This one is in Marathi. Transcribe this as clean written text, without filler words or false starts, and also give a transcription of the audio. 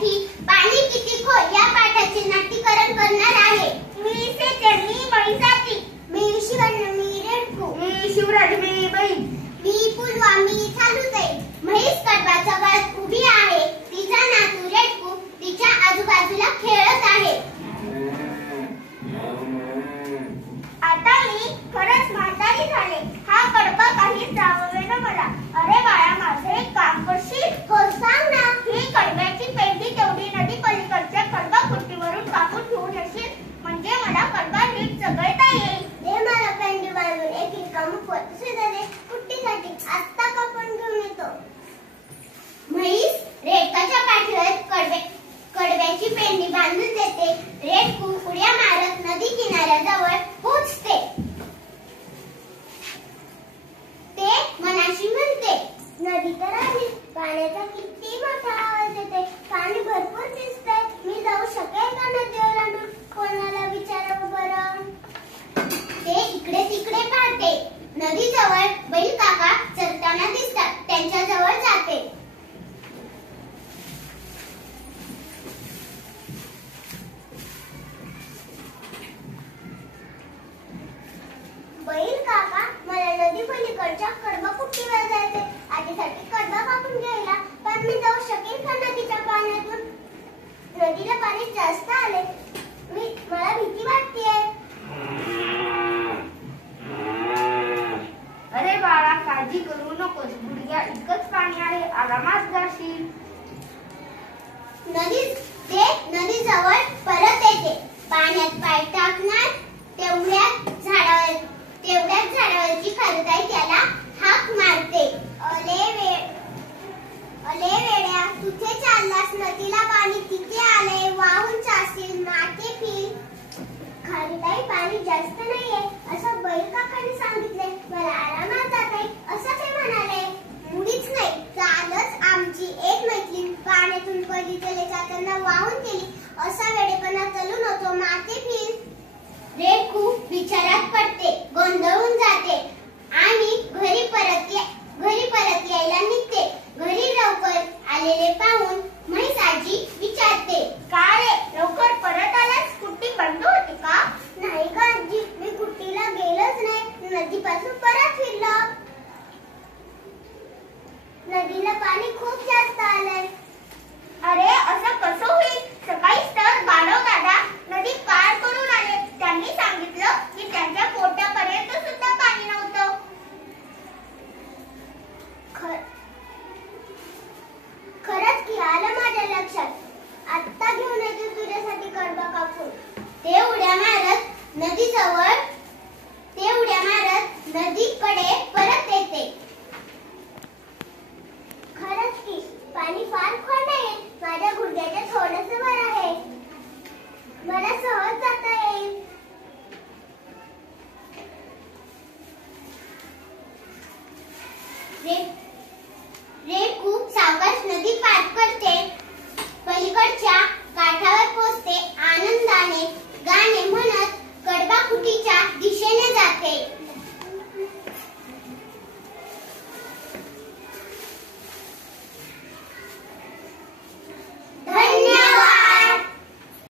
विद्यार्थी पाणी किती खोल या पाठाचे नाट्यकरण करणार आहे। मी महिसाची, मी शिवण्य, मी रेडकू, मी शिवराज, मी बहीण, मी पूर्वा, मी चालूताई। म्हैस कडबाच्या वळत उभी आहे, तिचा नातू रेडकू तिच्या आजूबाजूला खेळत आहे। आता मी खरंच म्हातारी झाले, हा कडबा काही जाववेना मला। अरे बाळा, माझे एक काम करशील? हो सांग ना। ही कडब्याची पेंडी तेवढी नदी पलीकडच्या कडबा कुट्टीवरून कापून घेऊन येशील, म्हणजे मला कडबा नीट जगळता येईल। दे मला पेंडी बांधून, एक काम दे कुट्टीसाठी, आत्ता कापून घेऊन येतो। म्हैस रेडकाच्या पाठीवर कडब्याची पेंडी बांधून देते। रेडकू उड्या मारत नदी किनाऱ्याजवळ पोहोचते। ते मनाशी म्हणते, नदी तर आली, पाण्याचा किती मोठा आवाज येते, पाणी भरपूर दिसतंय, मी जाऊ शकेल का नदी ओलांडून? कोणाला विचारावं बरं? ते इकडे तिकडे पाहते, नदीजवळ बैल काका चरताना दिसतात, त्यांच्या जवळ जाते। बैल काका, मला नदी पलीकडच्या कडबा कुट्टीवर जायचे, आधीसाठी कडबा कापून घ्यायला, पण मी जाऊ शकेल का नदीच्या पाण्यातून? नदीला पाणी जास्त आले, मला भीती वाटतेय। अरे बाळा, काळजी करू नकोस, गुडघ्या इतकंच पाणी आहे, आरामात जाशील। नदीजवळ परत येते, पाण्यात पाय टाकणार, तेवढ्याच झाडावरची खारुताई त्याला हाक मारते, अले वेड्या, कुठे चाललास? नदीला पाणी किती आले, वाहून जाशील, मागे फिर। खारुताई, पाणी जास्त नाहीये असं बैल काकाने सांगितले, मला आरामात जाता येईल असं ते म्हणाले। मुळीच नाही, कालच आमची एक मैत्रीण पाण्यातून पलीकडे जाताना वाहून गेली, असा वेडेपणा चालू नको, मागे फिर। रेडकू विचारात पडते, गोंधळून जाते आणि घरी परत यायला निघते। घरी लवकर आलेले पाहून म्हैस आजी विचारते, का रे, लवकर परत आलास? कुट्टी बंद होती का? नाही का आजी, मी कुट्टीला गेलोच नाही, नदीपासून परत फिरलो। नदीला पाणी खूप जास्त आलंय। अरे, असं कसं होईल? सकाळीच तर बाळव दादा नदी पार करून आले, त्यांनी सांगितलं की त्यांच्या पोटापर्यंत सुद्धा पाणी नव्हतं। खरंच की, आलं माझ्या लक्षात, आत्ता घेऊन येते तुझ्यासाठी कडबा कापून। ते उड्या मारत नदीकडे परत येते। खरंच की, पाणी फार खोल आहे, माझ्या गुडघ्याच्या थोडंसं वर आहे, मला सहज जाता येईल।